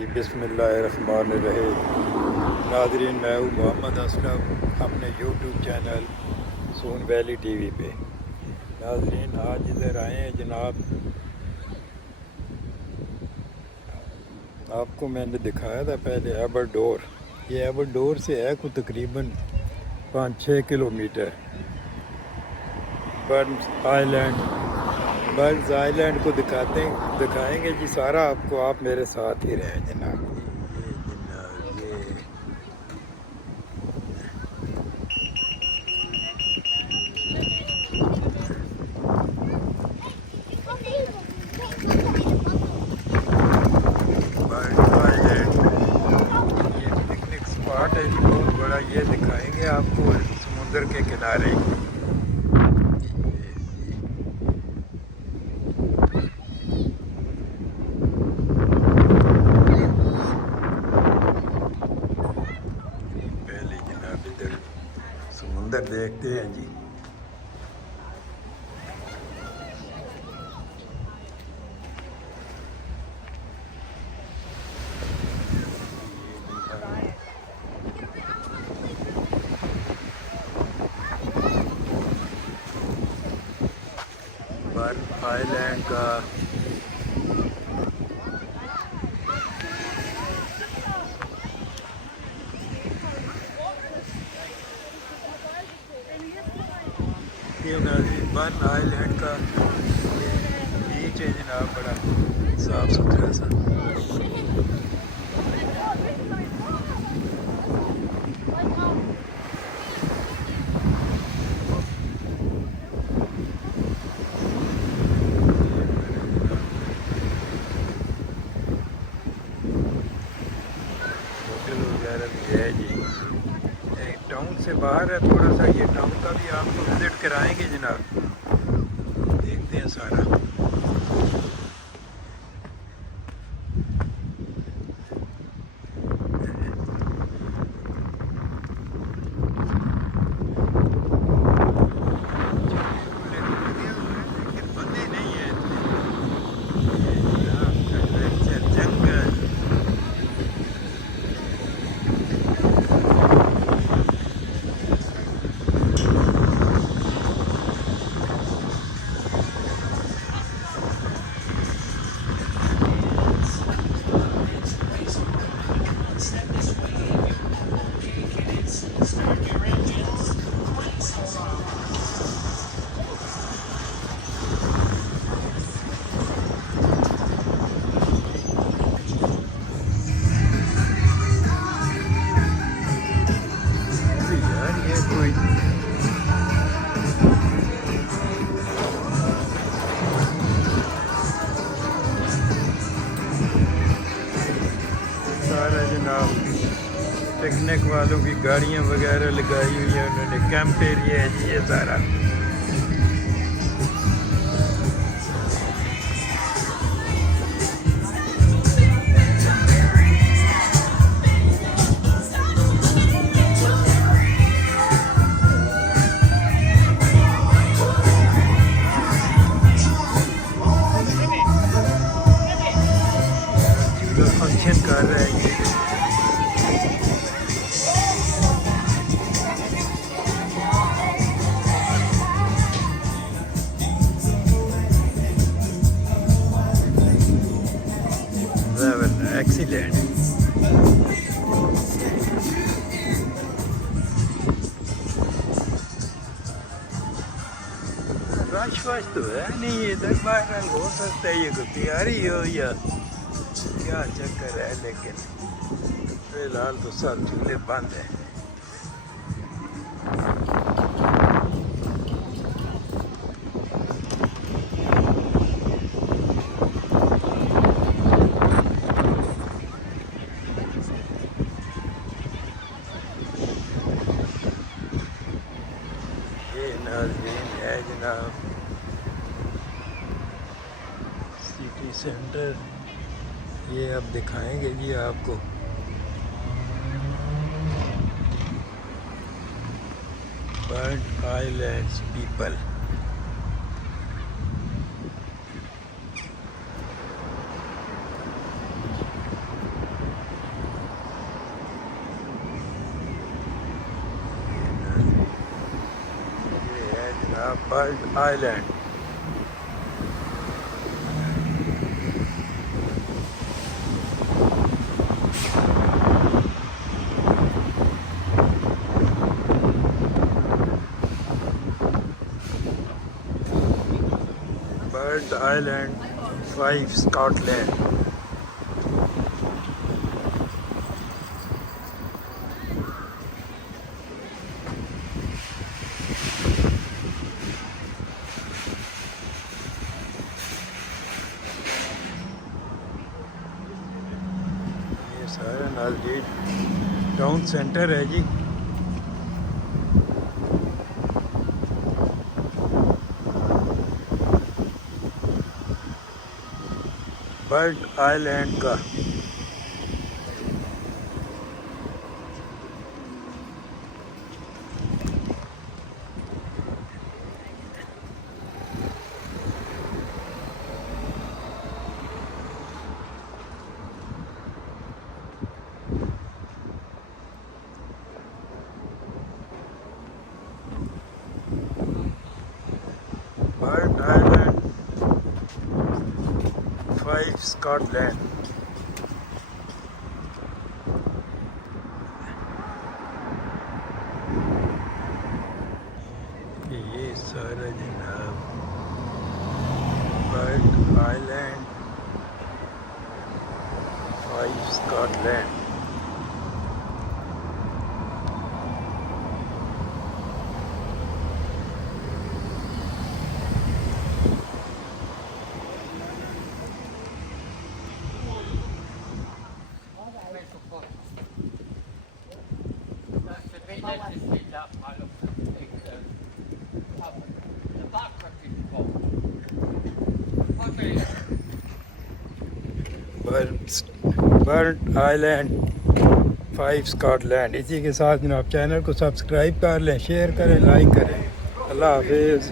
जी बिस्मिल्लाहिर्रहमानिर्रहीम। नाज़रीन, मैं हूँ मोहम्मद असलम अपने यूट्यूब चैनल सून वैली टीवी पे। नाज़रीन, आज इधर आए हैं जनाब। आपको मैंने दिखाया था पहले एबरडोर। ये एबरडोर से है कुछ तकरीबन 5-6 किलोमीटर। बर्ड्स आइलैंड को दिखाएंगे जी सारा आपको। आप मेरे साथ ही रहें जनाब। ये जनाब ये बर्ड्स आइलैंड, ये पिकनिक स्पॉट है जी बहुत बड़ा। ये दिखाएंगे आपको समुंदर के किनारे। पहले जनाब इधर समुंदर देखते हैं जी। बर्फ आइलैंड का ये नाज़रीन बर्फ आइलैंड का बीच है जनाब, बड़ा साफ सुथरा सा। होटल वगैरह भी है जी। टाउन से बाहर है थोड़ा सा। ये टाउन का भी आपको विजिट कराएंगे जनाब। देखते हैं सारा। लेकिन बंदे नहीं है एडवेंचर जंगल। यार ये कोई सारा जनाब पिकनिक वालों की गाड़ियां वगैरह लगाई हुई है उन्होंने। कैंप एरिया है जी ये सारा। फंक्शन कर रहे हैं ये। एक्सीलेंट। रश वश तो है नहीं इधर। वायरल हो सकता है ये कोई तैयारी हो या क्या चक्कर है, लेकिन फिलहाल तो सब झूले बंद है। ये नाज़रीन है जनाब सिटी सेंटर। ये अब दिखाएंगे जी आपको। Bird islands people. जनाब bird island. Bird island 5 Scotland. ये सारा नालगेट टाउन सेंटर है जी। बर्ड आइलैंड का बर्ड आइलैंड 5 स्कॉटलैंड। ये सारा जनाब bird island 5 Scotland. Bird island 5 Scotland. इसी के साथ जनाब चैनल को सब्सक्राइब कर लें, शेयर करें, लाइक करें। अल्लाह हाफिज़।